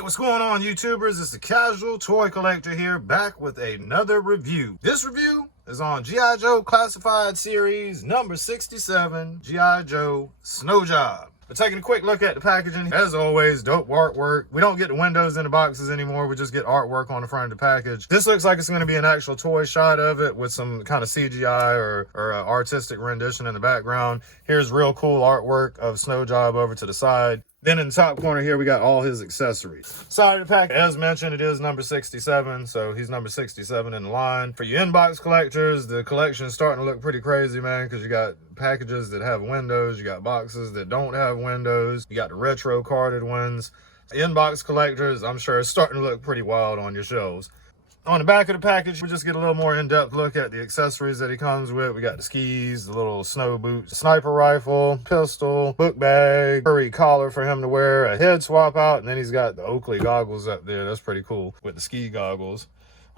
Hey, what's going on, YouTubers? It's the Casual Toy Collector here, back with another review. This review is on G.I. Joe Classified Series number 67, G.I. Joe Snow Job. We're taking a quick look at the packaging. As always, dope artwork. We don't get the windows in the boxes anymore. We just get artwork on the front of the package. This looks like it's going to be an actual toy shot of it with some kind of CGI or artistic rendition in the background. Here's real cool artwork of Snow Job over to the side. Then in the top corner here, we got all his accessories. Side of the pack, as mentioned, it is number 67, so he's number 67 in the line. For you inbox collectors, the collection is starting to look pretty crazy, man, because you got packages that have windows, you got boxes that don't have windows, you got the retro carded ones. Inbox collectors, I'm sure, it's starting to look pretty wild on your shelves. On the back of the package, we just get a little more in-depth look at the accessories that he comes with. We got the skis, the little snow boots, sniper rifle, pistol, book bag, furry collar for him to wear, a head swap out, and then he's got the Oakley goggles up there. That's pretty cool with the ski goggles.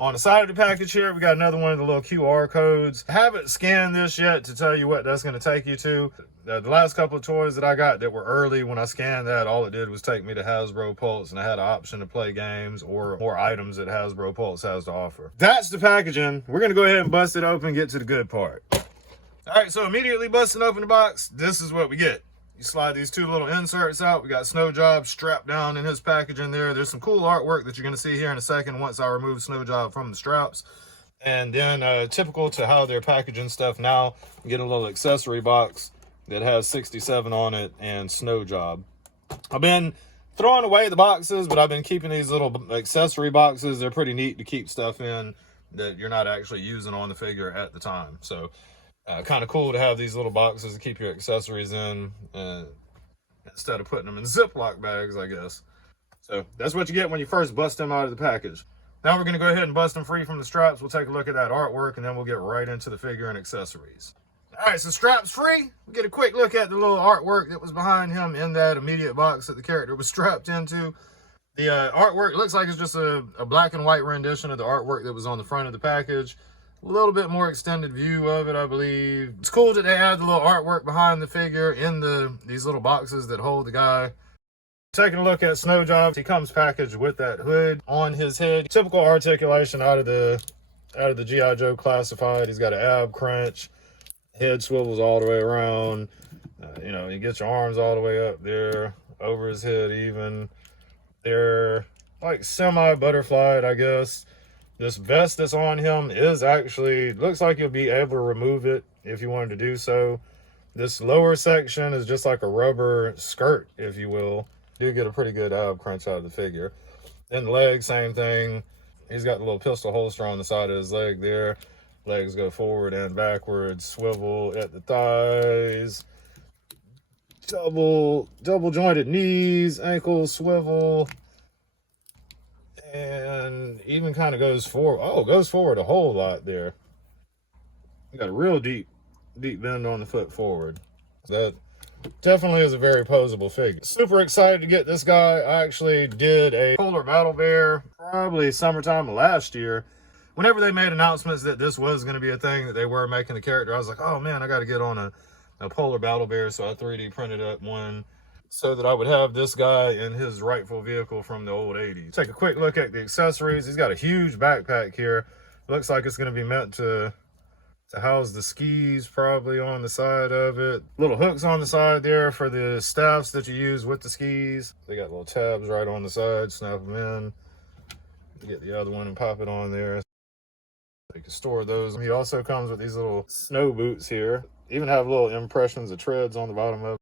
On the side of the package here, we got another one of the little QR codes. I haven't scanned this yet to tell you what that's going to take you to. The last couple of toys that I got that were early, when I scanned that, all it did was take me to Hasbro Pulse, and I had an option to play games or more items that Hasbro Pulse has to offer. That's the packaging. We're going to go ahead and bust it open and get to the good part. All right, so immediately busting open the box, this is what we get. You slide these two little inserts out. We got Snow Job strapped down in his packaging there. There's some cool artwork that you're going to see here in a second once I remove Snow Job from the straps. And then typical to how they're packaging stuff now, you get a little accessory box that has 67 on it and Snow Job. I've been throwing away the boxes, but I've been keeping these little accessory boxes. They're pretty neat to keep stuff in that you're not actually using on the figure at the time. So kind of cool to have these little boxes to keep your accessories in instead of putting them in Ziploc bags, I guess. So that's what you get when you first bust them out of the package. Now we're going to go ahead and bust them free from the straps. We'll take a look at that artwork, and then we'll get right into the figure and accessories. All right, so straps free. We get a quick look at the little artwork that was behind him in that immediate box that the character was strapped into. The artwork looks like it's just a black and white rendition of the artwork that was on the front of the package. A little bit more extended view of it, I believe. It's cool that they add the little artwork behind the figure in these little boxes that hold the guy. Taking a look at Snow Job, he comes packaged with that hood on his head. Typical articulation out of the G.I. Joe Classified. He's got an ab crunch. Head swivels all the way around. You know, you get your arms all the way up there, over his head even. They're like semi-butterflied, I guess. This vest that's on him is actually, looks like you'll be able to remove it if you wanted to do so. This lower section is just like a rubber skirt, if you will. You do get a pretty good ab crunch out of the figure. Then the leg, same thing. He's got the little pistol holster on the side of his leg there. Legs go forward and backwards, swivel at the thighs, double jointed knees, ankles swivel, and even kind of goes forward. Oh, goes forward a whole lot there. You got a real deep bend on the foot forward. That definitely is a very posable figure. Super excited to get this guy. I actually did a Polar Battle Bear probably summertime of last year. Whenever they made announcements that this was going to be a thing, that they were making the character, I was like, oh man, I got to get on a Polar Battle Bear. So I 3D printed up one so that I would have this guy in his rightful vehicle from the old 80s. Take a quick look at the accessories. He's got a huge backpack here. Looks like it's going to be meant to house the skis probably on the side of it. Little hooks on the side there for the staffs that you use with the skis. They got little tabs right on the side, snap them in. You get the other one and pop it on there. You can store those. He also comes with these little snow boots here. Even have little impressions of treads on the bottom of it.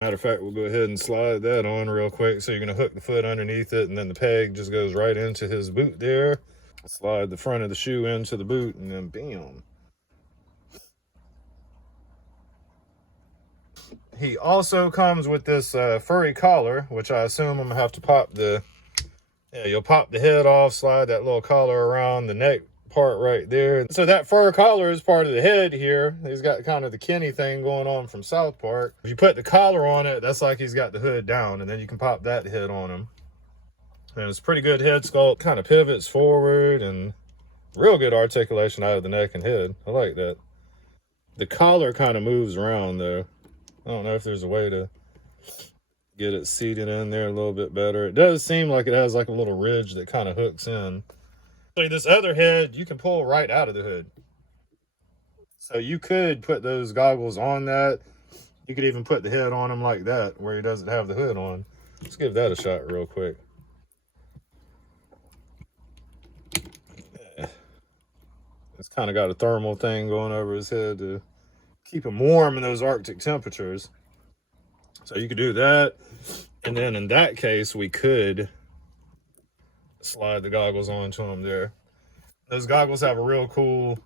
Matter of fact, we'll go ahead and slide that on real quick. So you're going to hook the foot underneath it, and then the peg just goes right into his boot there. Slide the front of the shoe into the boot, and then bam. He also comes with this furry collar, which I assume I'm going to have to pop the... Yeah, you'll pop the head off, slide that little collar around the neck part right there. So that fur collar is part of the head here. He's got kind of the Kenny thing going on from South Park. If you put the collar on it, that's like he's got the hood down, and then you can pop that head on him. And it's pretty good head sculpt, kind of pivots forward, and real good articulation out of the neck and head. I like that. The collar kind of moves around though. I don't know if there's a way to get it seated in there a little bit better. It does seem like it has like a little ridge that kind of hooks in. This other head, you can pull right out of the hood. So you could put those goggles on that. You could even put the head on him like that, where he doesn't have the hood on. Let's give that a shot real quick. Yeah. It's kind of got a thermal thing going over his head to keep him warm in those Arctic temperatures. So you could do that. And then in that case, we could slide the goggles onto him there. Those goggles have a real cool,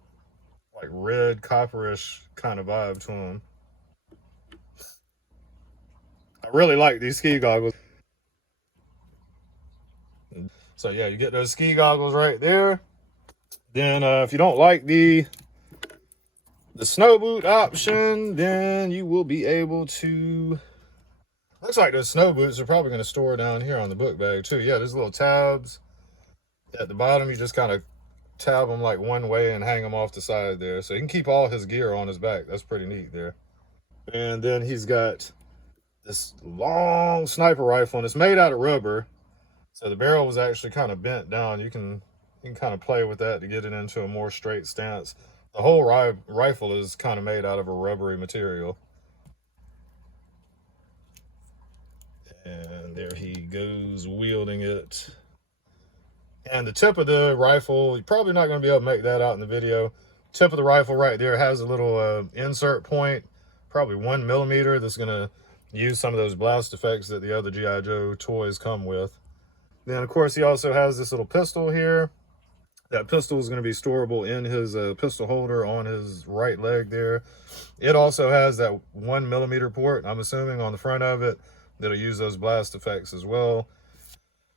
like red, copperish kind of vibe to them. I really like these ski goggles. So yeah, you get those ski goggles right there. Then if you don't like the snow boot option, then you will be able to, looks like those snow boots are probably going to store down here on the book bag too. Yeah, there's little tabs at the bottom. You just kind of tab them like one way and hang them off the side there. So he can keep all his gear on his back. That's pretty neat there. And then he's got this long sniper rifle, and it's made out of rubber. So the barrel was actually kind of bent down. You can kind of play with that to get it into a more straight stance. The whole rifle is kind of made out of a rubbery material. And there he goes wielding it. And the tip of the rifle, you're probably not going to be able to make that out in the video. Tip of the rifle right there has a little insert point, probably 1 millimeter, that's going to use some of those blast effects that the other G.I. Joe toys come with. Then, of course, he also has this little pistol here. That pistol is going to be storable in his pistol holder on his right leg there. It also has that 1 millimeter port, I'm assuming, on the front of it that'll use those blast effects as well.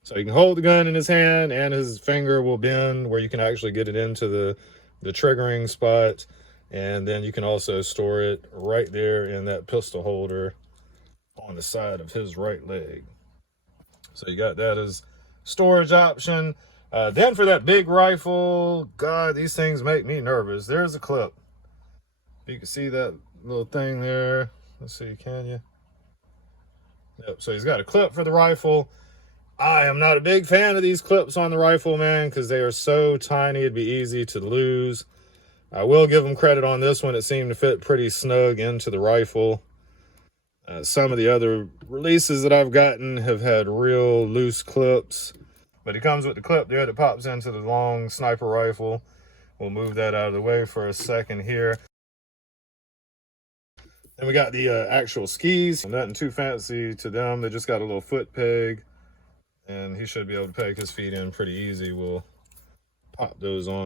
So you can hold the gun in his hand, and his finger will bend where you can actually get it into the triggering spot. And then you can also store it right there in that pistol holder on the side of his right leg. So you got that as storage option. Then for that big rifle, God, these things make me nervous. There's a clip. You can see that little thing there. Let's see, can you? Yep, so he's got a clip for the rifle. I am not a big fan of these clips on the rifle, man, because they are so tiny, it'd be easy to lose. I will give them credit on this one. It seemed to fit pretty snug into the rifle. Some of the other releases that I've gotten have had real loose clips. But it comes with the clip there that pops into the long sniper rifle. We'll move that out of the way for a second here. Then we got the actual skis. Nothing too fancy to them. They just got a little foot peg. And he should be able to peg his feet in pretty easy. We'll pop those on.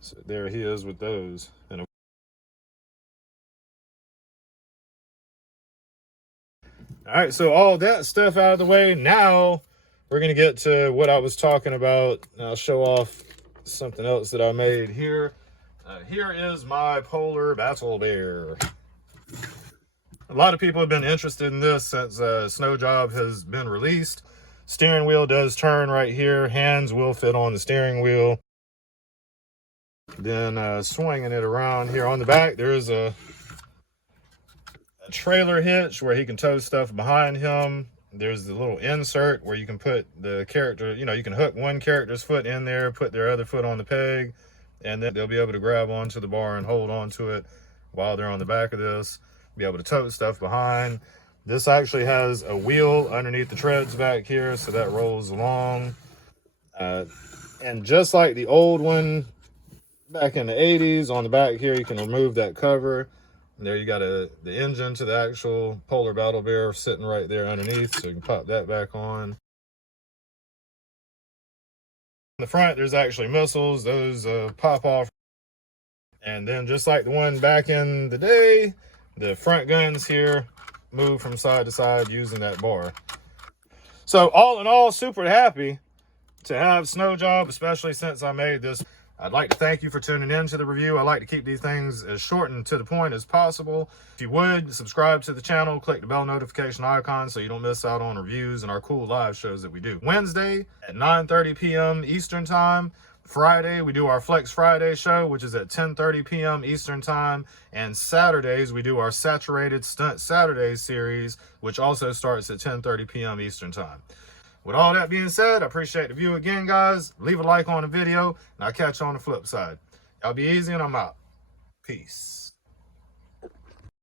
So there he is with those. And all right, so all that stuff out of the way. Now we're going to get to what I was talking about. I'll show off something else that I made here. Here is my polar battle bear. A lot of people have been interested in this since Snow Job has been released. Steering wheel does turn right here. Hands will fit on the steering wheel. Then swinging it around here on the back, there is a trailer hitch where he can tow stuff behind him. There's the little insert where you can put the character, you can hook one character's foot in there, put their other foot on the peg, and then they'll be able to grab onto the bar and hold onto it while they're on the back of this. Be able to tow stuff behind. This actually has a wheel underneath the treads back here, so that rolls along. And just like the old one back in the 80s, on the back here, you can remove that cover. And there you got the engine to the actual Polar Battle Bear sitting right there underneath, so you can pop that back on. In the front, there's actually missiles. Those pop off. And then just like the one back in the day, the front guns here move from side to side using that bar. So all in all, super happy to have Snow Job, especially since I made this. I'd like to thank you for tuning in to the review. I like to keep these things as short and to the point as possible. If you would, subscribe to the channel, click the bell notification icon so you don't miss out on reviews and our cool live shows that we do. Wednesday at 9:30 p.m. Eastern Time, Friday, we do our Flex Friday show, which is at 10:30 p.m. Eastern Time. And Saturdays, we do our Saturated Stunt Saturdays series, which also starts at 10:30 p.m. Eastern Time. With all that being said, I appreciate the view again, guys. Leave a like on the video, and I'll catch you on the flip side. Y'all be easy, and I'm out. Peace.